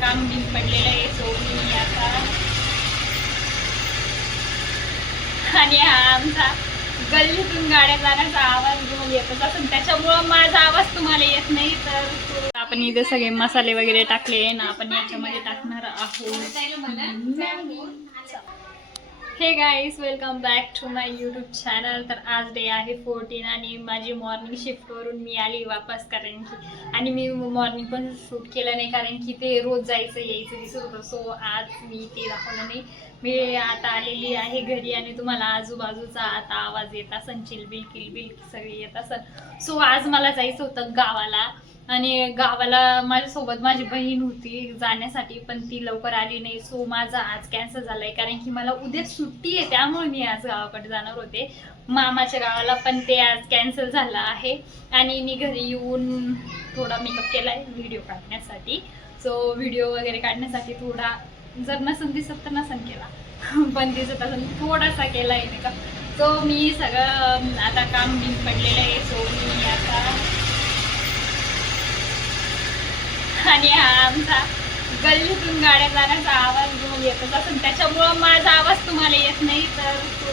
काम बिन पडलेलं आहे. सो मी आता आणि हा आमचा गल्लीतून गाड्या जाण्याचा आवाज तुम्हाला येतच असेल, त्याच्यामुळं माझा आवाज तुम्हाला येत नाही. तर आपण इथे सगळे मसाले वगैरे टाकले ना, आपण याच्यामध्ये टाकणार आहोत. Hey guys, welcome back to my YouTube channel. तर आज डे आहे 14 आणि माझी मॉर्निंग शिफ्टवरून मी आली वापस, कारण की आणि मी मॉर्निंग पण शूट केलं नाही कारण की ते रोज जायचं यायचं दिसत होतं. सो आज मी ते दाखवलं नाही. मी आता आलेली आहे घरी आणि तुम्हाला आजूबाजूचा आता आवाज येत असेल, चिलबिल किलबिल सगळे येत असेल. सो आज मला जायचं होतं गावाला आणि गावाला माझ्यासोबत माझी बहीण होती जाण्यासाठी, पण ती लवकर आली नाही. सो माझा आज कॅन्सल झालाय कारण की मला उद्या सुट्टी आहे, त्यामुळे मी आज गावाकडे जाणार होते मामाच्या गावाला, पण ते आज कॅन्सल झालं आहे. आणि मी घरी येऊन थोडा मेकअप केलाय व्हिडिओ काढण्यासाठी. सो व्हिडिओ वगैरे काढण्यासाठी थोडा, जर नसन दिसत तर नसन केला पण दिसत असेल थोडासा केलाय मेकअप. सो मी सगळं आता काम बिन पडलेलं आहे. सो मी आता आणि हा आमचा गल्लीतून गाड्या जाण्याचा आवाज तुम्हाला येतच असेल, त्याच्यामुळं माझा आवाज तुम्हाला येत नाही. तर तो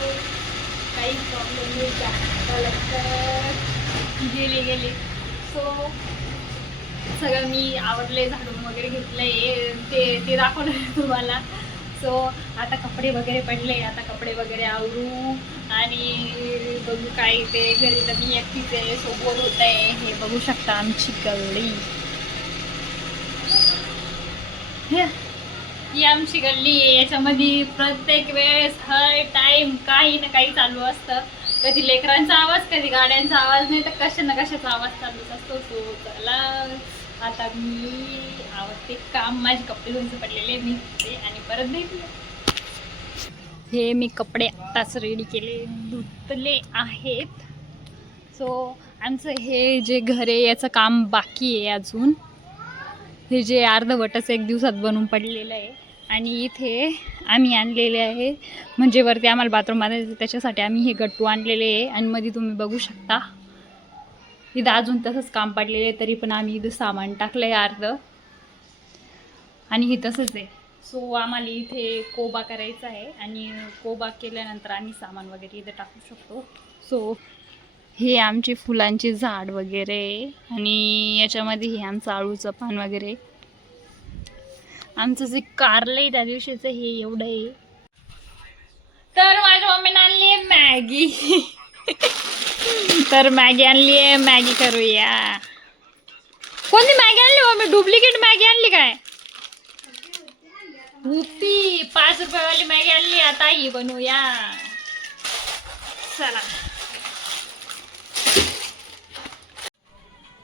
काही प्रॉब्लेम नाही का, गेले. सो सगळं मी आवडले, झाडून वगैरे घेतलंय, ते दाखवलं तुम्हाला. सो आता कपडे वगैरे पडले, आता कपडे वगैरे आवरू आणि बघू काय ते. घरी तर मी एकटीच आहे, सो बोर होत आहे. हे बघू शकता आमची गल्ली, ही आमची गल्ली आहे. याच्यामध्ये प्रत्येक वेळेस हर टाइम काही ना काही चालू असतं. कधी लेकरांचा आवाज, कधी गाड्यांचा आवाज, नाही तर कशा ना कशाचा आवाज चालूच असतो. सो चला आता मी आवडते काम, माझे कपडे धुवून पडलेले मी ते आणि परत भेटले. हे मी कपडे आताच रेडी केले, धुतले आहेत. सो आमचं हे जे घर आहे याचं काम बाकी आहे अजून. हे जे अर्धवटच एक दिवसात बनवून पडलेलं आहे. आणि इथे आम्ही आणलेले आहे, म्हणजे वरती आम्हाला बाथरूम बांधायचं, त्याच्यासाठी आम्ही हे गट्टू आणलेले आहे. आणि मध्ये तुम्ही बघू शकता इथं अजून तसंच काम पडलेलं आहे, तरी पण आम्ही इथं सामान टाकलं आहे अर्ध, आणि हे तसंच आहे. सो आम्हाला इथे कोबा करायचा आहे आणि कोबा केल्यानंतर आम्ही सामान वगैरे इथं टाकू शकतो. सो हे आमचे फुलांचे झाड वगैरे आणि याच्यामध्ये हे आमचं आळूचं पान वगैरे. आमचं जे कारलं आहे त्या दिवशीचं हे एवढं आहे. तर माझ्या मम्मीने आणली आहे मॅगी तर मॅगी आणली आहे, मॅगी करूया. कोणती मॅगी आणली मम्मी? डुप्लिकेट मॅगी आणली काय? हुपी 5 रुपयावाली मॅगी आणली. आता ही बनवूया, चला.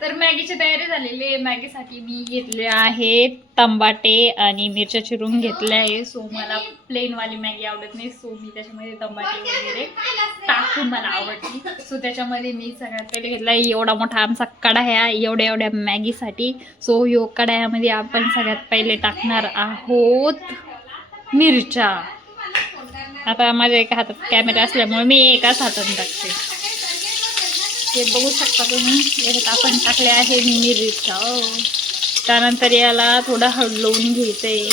तर मॅगीची तयारी झालेली आहे. मॅगीसाठी मी घेतले आहेत टमाटे आणि मिरच्या चिरून घेतल्या आहे. सो मला प्लेनवाली मॅगी आवडत नाही, सो मी त्याच्यामध्ये टमाटे वगैरे टाकून मला आवडते. सो त्याच्यामध्ये मी सगळ्यात पहिले घेतला आहे एवढा मोठा आमचा कढाया एवढ्या मॅगीसाठी. सो यो कढायामध्ये आपण सगळ्यात पहिले टाकणार आहोत मिरच्या. आता माझ्या एका हातात कॅमेरा असल्यामुळे मी एकाच हाताने टाकते. हे बघू शकता तुम्ही, याच्यात आपण टाकले आहे मिरच्या. त्यानंतर याला थोडं हलवून घ्यायचंय.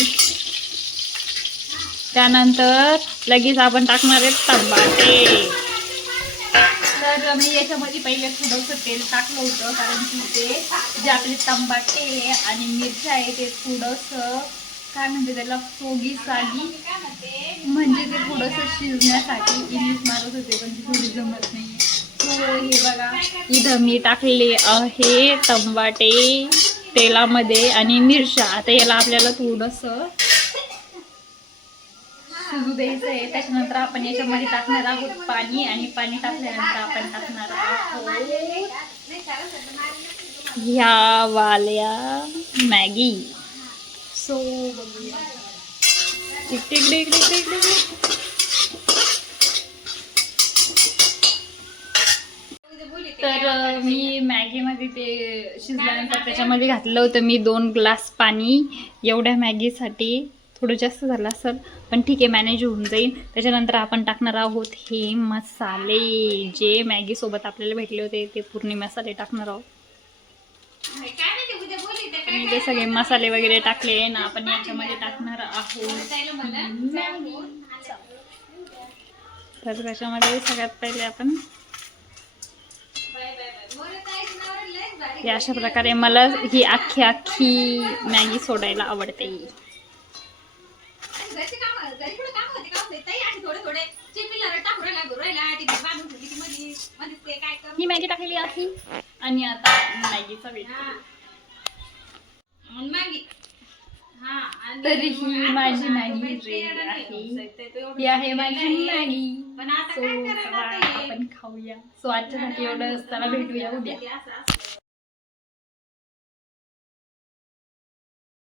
त्यानंतर लगेच आपण टाकणार आहे टमाटे. तर मी याच्यामध्ये पहिले थोडंसं तेल टाकलं होतं, कारण की ते जे आपले टमाटे आणि मिरच्या आहे ते थोडंसं काय म्हणते त्याला, फोगी सागी, म्हणजे ते थोडंसं शिजण्यासाठी इंग्लिश मारत होते, पण ती थोडी जमत नाही. हे बघा इथं मी टाकले आहे टमाटे तेलामध्ये आणि मिरच्या. आता याला आपल्याला थोडंसं शिजू द्यायचं आहे. त्याच्यानंतर आपण याच्यामध्ये टाकणार आहोत पाणी, आणि पाणी टाकल्यानंतर आपण टाकणार आहोत ह्या वाल्या मॅगी. सो बघूया, तर मी मॅगीमध्ये ते शिजल्यानंतर त्याच्यामध्ये घातलं होतं मी 2 ग्लास पाणी. एवढ्या मॅगीसाठी थोडं जास्त झालं असेल, पण ठीक आहे, मॅनेज होऊन जाईल. त्याच्यानंतर आपण टाकणार आहोत हे मसाले, जे मॅगीसोबत आपल्याला भेटले होते ते पूर्ण मसाले टाकणार आहोत. आपण इथे सगळे मसाले वगैरे टाकले ना आपण याच्यामध्ये टाकणार आहोत मॅगी. तर त्याच्यामध्ये सगळ्यात पहिले आपण अशा प्रकारे मला ही अख्खी मॅगी सोडायला आवडते. ही मॅगी टाकलेली आहे आणि आता मॅगीचा वेट. तर ही माझी मॅगी रेडी आहे. ही आहे माझी मॅगी. सो आपण खाऊया. सो आजच्यासाठी एवढं. चला भेटूया उद्या.